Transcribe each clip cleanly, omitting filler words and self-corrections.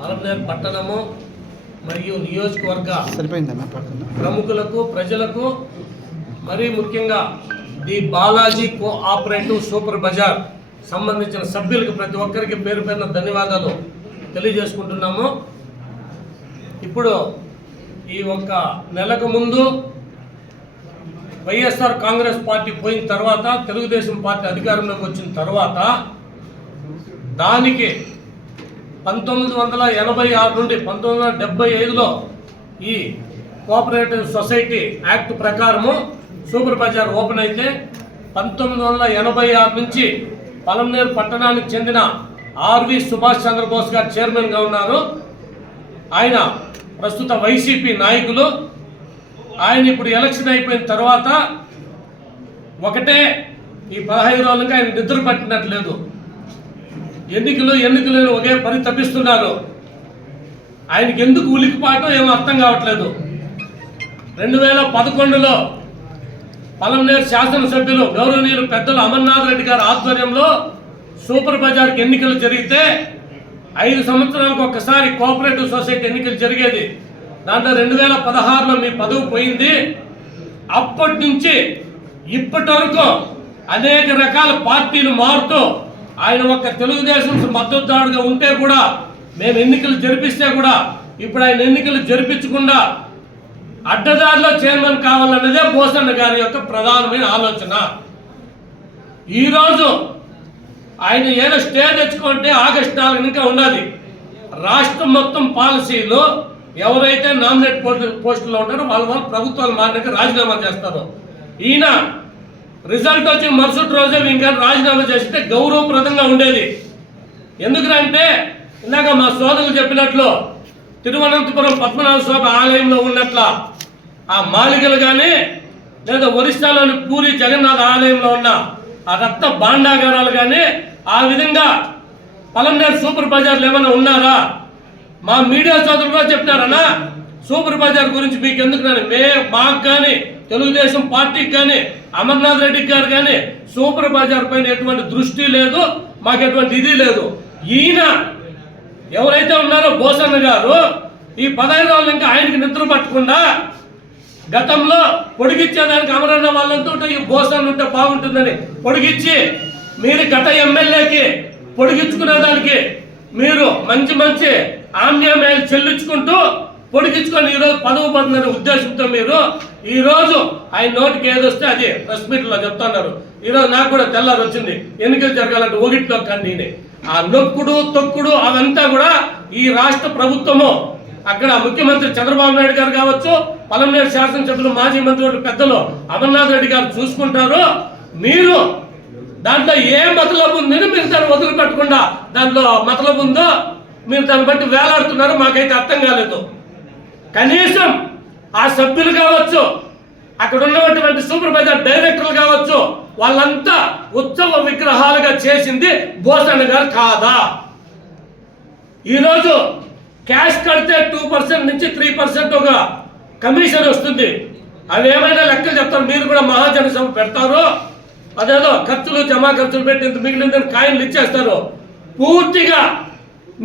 పలమనేరు పట్టణము మరియు నియోజకవర్గ ప్రముఖులకు ప్రజలకు మరీ ముఖ్యంగా the Balaji cooperative super Bazar సంబంధించిన సభ్యులకు ప్రతి ఒక్కరికి పేరు పేరున ధన్యవాదాలు తెలియజేసుకుంటున్నాము. ఇప్పుడు ఈ ఒక్క నెలకు ముందు వైఎస్ఆర్ కాంగ్రెస్ పార్టీ పోయిన తర్వాత తెలుగుదేశం పార్టీ అధికారంలోకి వచ్చిన తర్వాత దానికి 1986 నుండి 1975లో ఈ కోఆపరేటివ్ సొసైటీ యాక్ట్ ప్రకారము సూపర్ బజార్ ఓపెన్ అయితే 1986 నుంచి పలమనేరు పట్టణానికి చెందిన ఆర్వి సుభాష్ చంద్రబోస్ గారు చైర్మన్గా ఉన్నారు. ఆయన ప్రస్తుత వైసీపీ నాయకులు. ఆయన ఇప్పుడు ఎలక్షన్ అయిపోయిన తర్వాత ఒకటే ఈ 15 రోజులుగా ఆయన నిద్ర పట్టినట్లేదు. ఎన్నికలు ఒకే పరితపిస్తున్నారు. ఆయనకి ఎందుకు ఉలికిపాటో ఏమో అర్థం కావట్లేదు. 2011లో పలమనేరు శాసనసభ్యులు గౌరవనీయులు పెద్దలు అమర్నాథ్ రెడ్డి గారి ఆధ్వర్యంలో సూపర్ బజార్కి ఎన్నికలు జరిగితే 5 సంవత్సరాలకు ఒక్కసారి కోఆపరేటివ్ సొసైటీ ఎన్నికలు జరిగేది. దాంట్లో 2016లో మీ పదవి పోయింది. అప్పటి నుంచి ఇప్పటి వరకు అనేక రకాల పార్టీలు మారుతూ ఆయన ఒక తెలుగుదేశం మద్దతుదారుడుగా ఉంటే కూడా మేము ఎన్నికలు జరిపిస్తే కూడా ఇప్పుడు ఆయన ఎన్నికలు జరిపించకుండా అడ్డదారిలో చైర్మన్ కావాలన్నదే బోసన్న గారి యొక్క ప్రధానమైన ఆలోచన. ఈరోజు ఆయన ఏదో స్టే తెచ్చుకుంటే ఆగస్టు 4 ఇంకా ఉన్నది. రాష్ట్రం మొత్తం పాలసీలు ఎవరైతే నామినేట్ పోస్టుల్లో ఉంటారో వాళ్ళు ప్రభుత్వాలు మారినాక రాజీనామా చేస్తారు. ఈయన రిజల్ట్ వచ్చి మరుసటి రోజే ఇంకా రాజీనామా చేస్తే గౌరవప్రదంగా ఉండేది. ఎందుకంటే ఇందాక మా సోదరులు చెప్పినట్లు తిరువనంతపురం పద్మనాభ స్వామి ఆలయంలో ఉన్నట్ల ఆ మాలికలు కానీ లేదా ఒరిస్సాలోని పూరి జగన్నాథ ఆలయంలో ఉన్న ఆ రక్త భాండాగారాలు కానీ ఆ విధంగా పలమనేరు సూపర్ బజార్లు ఏమైనా ఉన్నారా? మా మీడియా సోదరులు కూడా చెప్పినారన్నా సూపర్ బజార్ గురించి మీకు ఎందుకు మాకు కానీ తెలుగుదేశం పార్టీకి కానీ అమర్నాథ్ రెడ్డి గారు కానీ సూపర్ బజార్ పైన ఎటువంటి దృష్టి లేదు, మాకు ఎటువంటి ఇది లేదు. ఈయన ఎవరైతే ఉన్నారో బోసన్న గారు ఈ 15 రోజులు ఇంకా ఆయనకి నిద్ర పట్టకుండా గతంలో పొడిగిచ్చేదానికి అమరన్న వాళ్ళంతా ఉంటే ఈ బోసన్న ఉంటే బాగుంటుందని పొడిగిచ్చి మీరు గత ఎమ్మెల్యేకి పొడిగించుకునేదానికి మీరు మంచి ఆమ్యాలు చెల్లించుకుంటూ పొడిగించుకొని ఈరోజు పదవి పొందనే ఉద్దేశంతో మీరు ఈరోజు ఆయన నోటికి ఏదొస్తే అది ప్రెస్ మీట్లో చెప్తున్నారు. ఈరోజు నాకు కూడా తెల్లారు వచ్చింది ఎన్నికలు జరగాలంటే ఒకటిలో కండి ఆ నొక్కుడు తొక్కుడు అవంతా కూడా ఈ రాష్ట్ర ప్రభుత్వము అక్కడ ముఖ్యమంత్రి చంద్రబాబు నాయుడు గారు కావచ్చు, పలమనేరు శాసనసభ్యులు మాజీ మంత్రి పెద్దలు అమర్నాథ్ రెడ్డి గారు చూసుకుంటారు. మీరు దాంట్లో ఏ మతలబు ఉందని మీరు దాన్ని వదిలిపెట్టకుండా దాంట్లో మతలబు ఉందో మీరు దాన్ని బట్టి వేలాడుతున్నారు. మాకైతే అర్థం కాలేదు. కనీసం ఆ సభ్యులు కావచ్చు, అక్కడ ఉన్నటువంటి సూపర్ బజార్ డైరెక్టర్లు కావచ్చు, వాళ్ళంతా ఉత్సవ విగ్రహాలుగా చేసింది బోసన్న గారు కాదా? ఈరోజు క్యాష్ కడితే 2% నుంచి 3% ఒక కమిషన్ వస్తుంది. అవి ఏమైనా లెక్కలు చెప్తారు. మీరు కూడా మహాజన సభ పెడతారు, అదేదో జమా ఖర్చులు పెట్టి ఇంత మిగిలిందని కాయిన్లు ఇచ్చేస్తారు. పూర్తిగా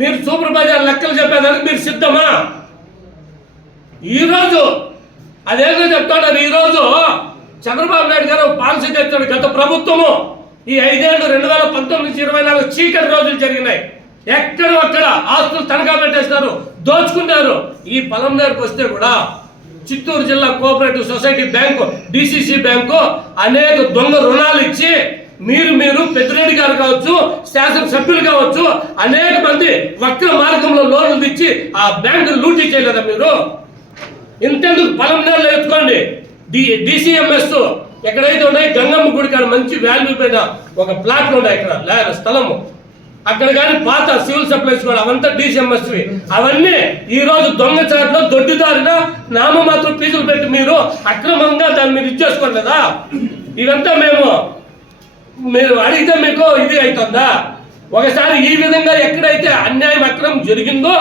మీరు సూపర్ బజార్ లెక్కలు చెప్పేదానికి మీరు సిద్ధమా? ఈరోజు అదేదో చెప్తాడు. ఈరోజు చంద్రబాబు నాయుడు గారు పాలసీ తెచ్చాడు. గత ప్రభుత్వము ఈ 5 ఏళ్ళు 2019 నుంచి 24 చీకటి రోజులు జరిగినాయి. ఎక్కడొక్కడ ఆస్తులు తనఖా పెట్టేస్తారు, దోచుకున్నారు. ఈ పలమనేరుకు వస్తే కూడా చిత్తూరు జిల్లా cooperative society bank, DCC bank అనేక దొంగ రుణాలు ఇచ్చి మీరు పెద్దిరెడ్డి గారు కావచ్చు, శాసనసభ్యులు కావచ్చు, అనేక మంది వక్ర మార్గంలో లోన్లు ఇచ్చి ఆ బ్యాంకును లూటీ చేయలేదా మీరు? ఇంతెందుకు పలమనేరులో ఎత్తుకోండి. డిసిఎంఎస్ ఎక్కడైతే ఉన్నాయి గంగమ్మ గుడి కాడ మంచి వాల్యూ పైన ఒక ప్లాట్లు ఉన్నాయి అక్కడ స్థలము. అక్కడ కానీ పాత సివిల్ సప్లైస్ కూడా అవంతా డిసిఎంఎస్వి. అవన్నీ ఈ రోజు దొంగచాటులో దొడ్డిదారిన నామమాత్రం ఫీజులు పెట్టి మీరు అక్రమంగా దాన్ని మీరు ఇచ్చేసుకోండి కదా. ఇదంతా మీరు అడిగితే మీకు ఇది అవుతుందా? ఒకసారి ఈ విధంగా ఎక్కడైతే అన్యాయం అక్రమం జరిగిందో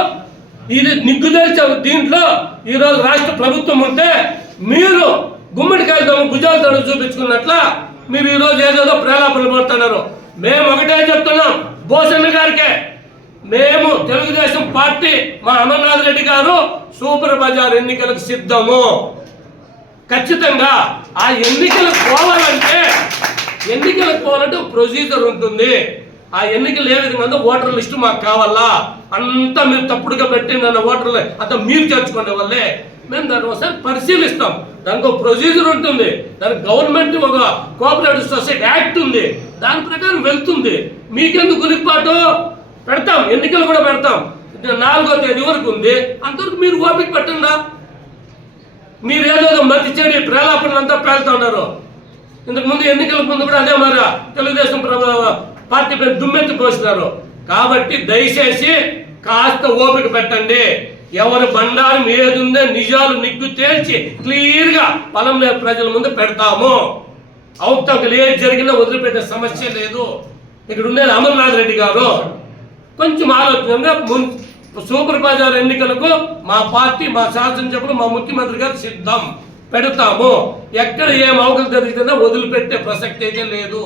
ఇది నిగ్గుదేల్చే దీంట్లో ఈరోజు రాష్ట్ర ప్రభుత్వం ఉంటే మీరు గుమ్మడికాయలతో భుజాలతో చూపించుకున్నట్ల మీరు ఈరోజు ఏదేదో ప్రేలాపలు పడుతున్నారు. మేము ఒకటే చెప్తున్నాం, బోసన్న గారికే మేము తెలుగుదేశం పార్టీ మా అమర్నాథ్ రెడ్డి గారు సూపర్ బజార్ ఎన్నికలకు సిద్ధము. ఖచ్చితంగా ఆ ఎన్నికలకు పోవాలంటే ప్రొసీజర్ ఉంటుంది. ఆ ఎన్నికలు ఏ విధంగా ఓటర్ లిస్టు మాకు కావాలా, అంతా మీరు తప్పుడుగా పెట్టి నన్ను ఓటర్లు అంతా మీరు చేర్చుకునే వాళ్ళే మేము దాన్ని ఒకసారి పరిశీలిస్తాం. దానికి ఒక ప్రొసీజర్ ఉంటుంది, దానికి గవర్నమెంట్ ఒక కోఆపరేటివ్ సొసైటీ యాక్ట్ ఉంది, దాని ప్రకారం వెళ్తుంది. మీకెందుకు గురిపాటు పెడతాం, ఎన్నికలు కూడా పెడతాం. 4వ తేదీ వరకు ఉంది, అంతవరకు మీరు ఓపిక పట్టండా. మీరేదో మతి చెడి ప్రేలాపనంతా పేలుతా ఉన్నారు. ఇంతకుముందు ఎన్నికల ముందు కూడా అదే మరి తెలుగుదేశం పార్టీ పైన దుమ్మెత్తి పోస్తున్నారు. కాబట్టి దయచేసి కాస్త ఓపిక పెట్టండి. ఎవరి బండారం ఏదుందో నిజాలు నిగ్గు తేల్చి క్లియర్గా పొలంలో ప్రజల ముందు పెడతాము. అవతకలు ఏది జరిగినా వదిలిపెట్టే సమస్య లేదు. ఇక్కడ ఉండేది అమర్నాథ్ రెడ్డి గారు కొంచెం ఆలోచనగా సూపర్ బజార్ ఎన్నికలకు మా పార్టీ, మా శాసనసభ్యులు, మా ముఖ్యమంత్రి గారు సిద్ధం పెడతాము. ఎక్కడ ఏం అవకలు జరిగినా వదిలిపెట్టే ప్రసక్తి అయితే లేదు.